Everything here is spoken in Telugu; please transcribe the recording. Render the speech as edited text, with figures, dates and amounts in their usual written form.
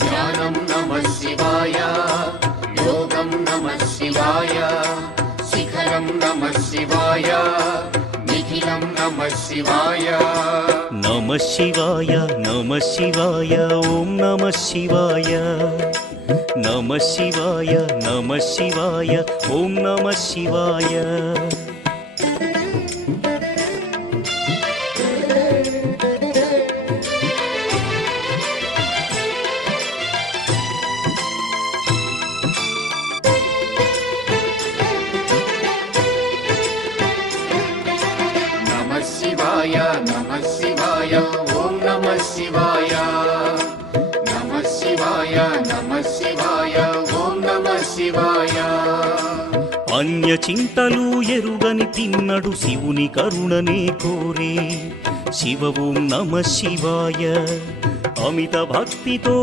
ధ్యానం నమః శివాయ, యోగం నమః శివాయ, శిఖరం నమః శివాయ, నిఖిలం నమః శివాయ. నమః శివాయ నమః శివాయ ఓం నమః శివాయ. నమః శివాయ నమః శివాయ ఓం నమః శివాయ. నమః శివాయ నమః శివాయ ఓం నమః శివాయ. నమః శివాయ నమః శివాయ ఓం నమః శివాయ. అన్య చింతలు ఎరుగని తిన్నడు శివుని కరుణనే కోరే. శివ ఓం నమః శివాయ. అమిత భక్తితో